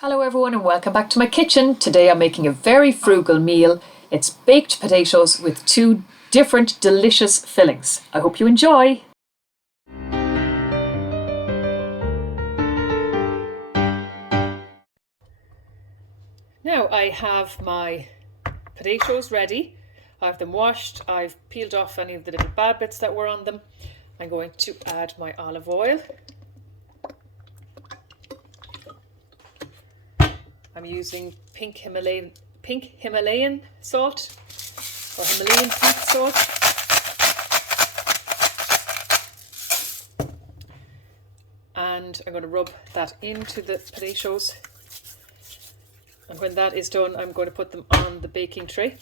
Hello everyone and welcome back to my kitchen. Today I'm making a very frugal meal. It's baked potatoes with two different delicious fillings. I hope you enjoy. Now I have my potatoes ready. I have them washed. I've peeled off any of the little bad bits that were on them. I'm going to add my olive oil. I'm using pink Himalayan salt or Himalayan pink salt. And I'm going to rub that into the potatoes. And when that is done, I'm going to put them on the baking tray.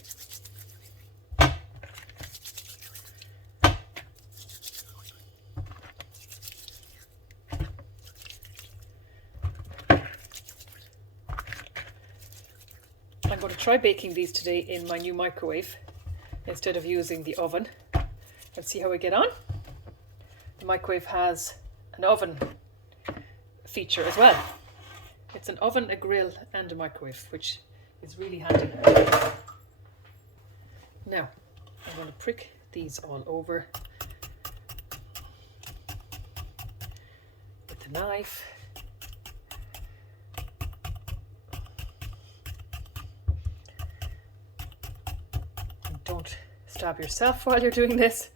I'm going to try baking these today in my new microwave instead of using the oven and see how we get on. The microwave has an oven feature as well. It's an oven, a grill and a microwave, which is really handy. Now I'm going to prick these all over with the knife. Don't stab yourself while you're doing this.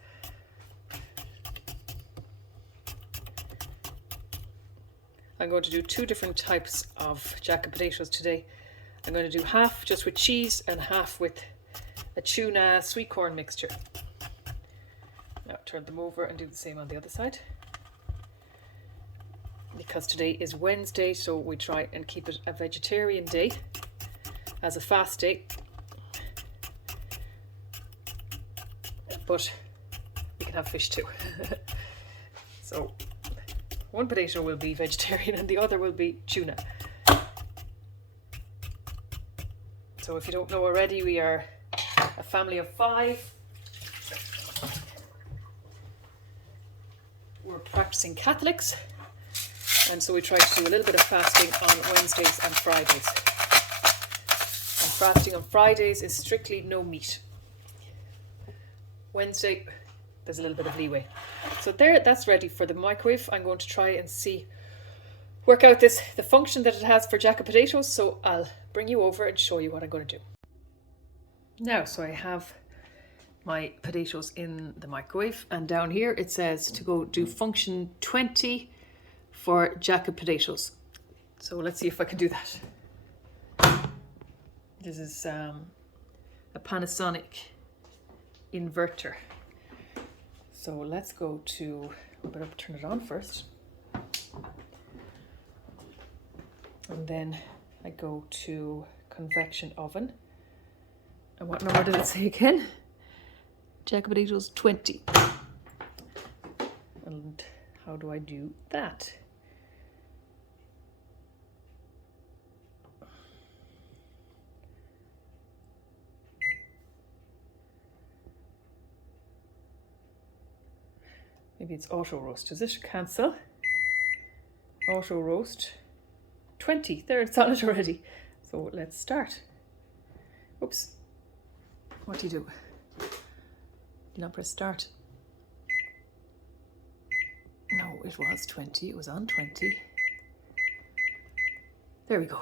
I'm going to do two different types of jacket potatoes today. I'm going to do half just with cheese and half with a tuna sweet corn mixture. Now turn them over and do the same on the other side. Because today is Wednesday, so we try and keep it a vegetarian day as a fast day. But we can have fish too. So one potato will be vegetarian and the other will be tuna. So if you don't know already, we are a family of 5. We're practicing Catholics, and so we try to do a little bit of fasting on Wednesdays and Fridays. And fasting on Fridays is strictly no meat. Wednesday, there's a little bit of leeway. So there, that's ready for the microwave. I'm going to try and work out the function that it has for jacket potatoes. So I'll bring you over and show you what I'm going to do. Now, so I have my potatoes in the microwave, and down here it says to go do function 20 for jacket potatoes. So let's see if I can do that. This is a Panasonic inverter. So let's go to, I better turn it on first. And then I go to convection oven. And what number did it say again? Jacket potatoes 20. And how do I do that? Maybe it's auto roast. Does it cancel? Auto roast 20. There, it's on it already. So let's start. Oops. What do you do? You not press start? No, it was 20. It was on 20. There we go.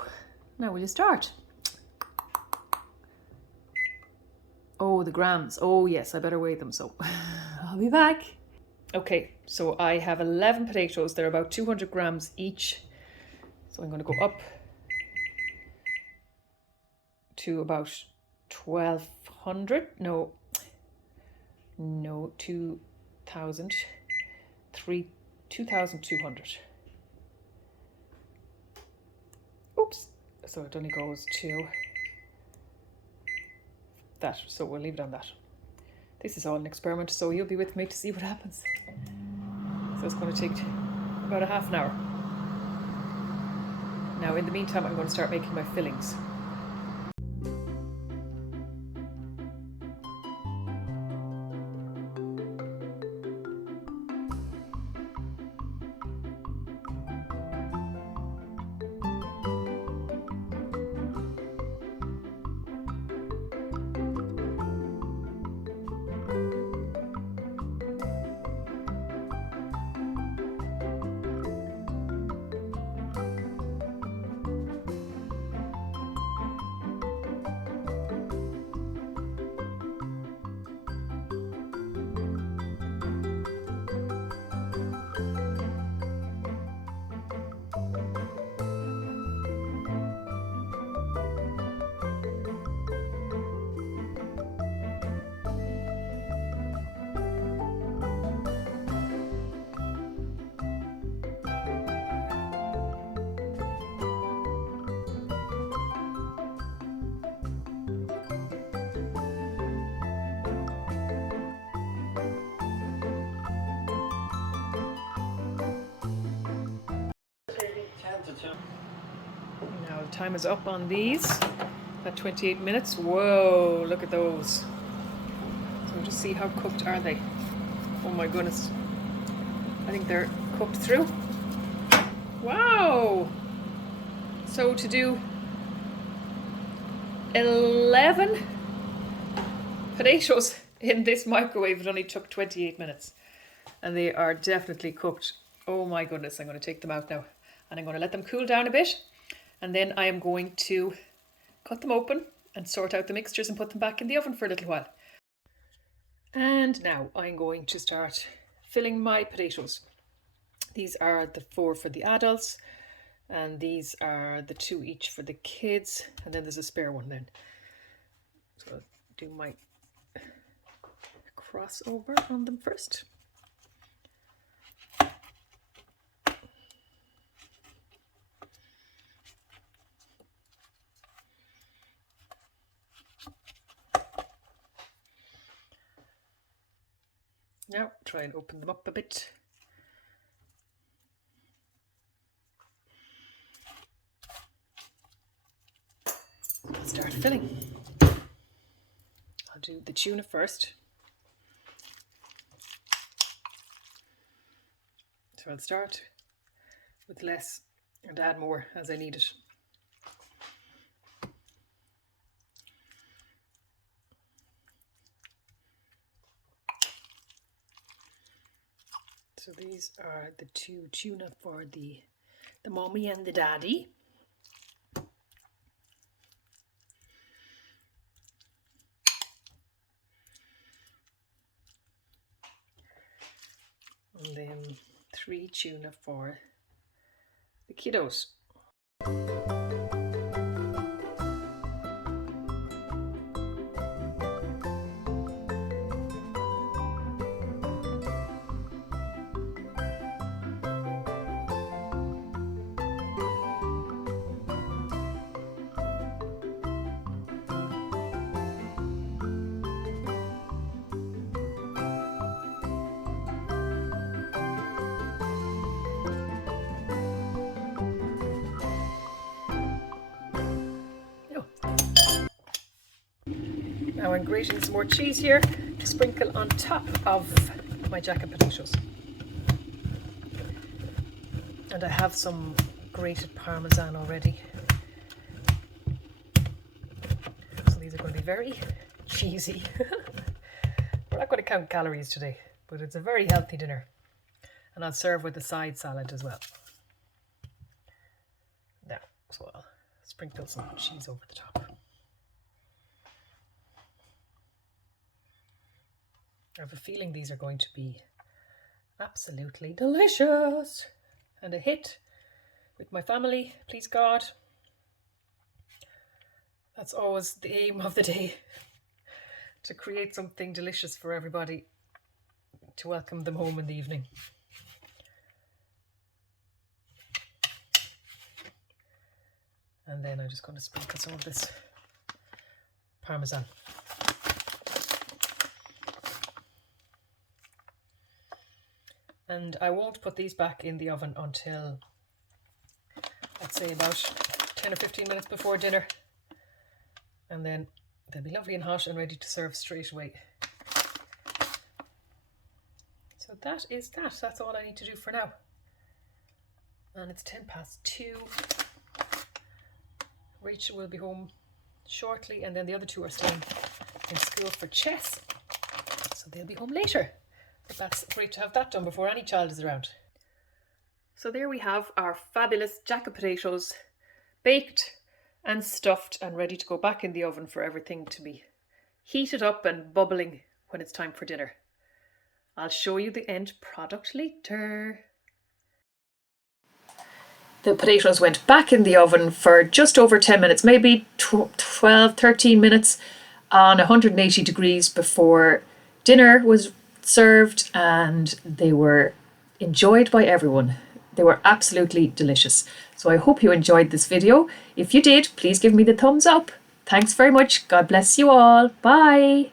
Now will you start? Oh, the grams. Oh yes, I better weigh them. So I'll be back. Okay, so I have 11 potatoes. They're about 200 grams each. So I'm going to go up to about 1,200. No, 2,000. 2,200. Oops. So it only goes to that. So we'll leave it on that. This is all an experiment, so you'll be with me to see what happens. So it's going to take about a half an hour. Now, in the meantime, I'm going to start making my fillings. Now the time is up on these at 28 minutes. Whoa, look at those. So just see how cooked are they. Oh my goodness. I think they're cooked through. Wow. So to do 11 potatoes in this microwave, it only took 28 minutes. And they are definitely cooked. Oh my goodness, I'm going to take them out now. And I'm going to let them cool down a bit. And then I am going to cut them open and sort out the mixtures and put them back in the oven for a little while. And now I'm going to start filling my potatoes. These are the 4 for the adults, and these are the 2 each for the kids, and then there's a spare one then. So I'll do my crossover on them first. Now try and open them up a bit. Let's start filling. I'll do the tuna first. So I'll start with less and add more as I need it. So these are the 2 tuna for the mommy and the daddy. And then 3 tuna for the kiddos. Now I'm grating some more cheese here to sprinkle on top of my jacket potatoes. And I have some grated Parmesan already. So these are going to be very cheesy. We're not going to count calories today, but it's a very healthy dinner. And I'll serve with a side salad as well. Now, so I'll sprinkle some cheese over the top. I have a feeling these are going to be absolutely delicious and a hit with my family, please God. That's always the aim of the day, to create something delicious for everybody to welcome them home in the evening. And then I'm just going to sprinkle some of this Parmesan. And I won't put these back in the oven until, I'd say, about 10 or 15 minutes before dinner. And then they'll be lovely and hot and ready to serve straight away. So that is that. That's all I need to do for now. And it's 2:10. Rachel will be home shortly, and then the other 2 are staying in school for chess. So they'll be home later. But that's great to have that done before any child is around. So there we have our fabulous jacket potatoes, baked and stuffed and ready to go back in the oven for everything to be heated up and bubbling when it's time for dinner. I'll show you the end product later. The potatoes went back in the oven for just over 10 minutes, maybe 12, 13 minutes on 180 degrees before dinner was served, and they were enjoyed by everyone. They were absolutely delicious. So I hope you enjoyed this video. If you did, please give me the thumbs up. Thanks very much. God bless you all. Bye.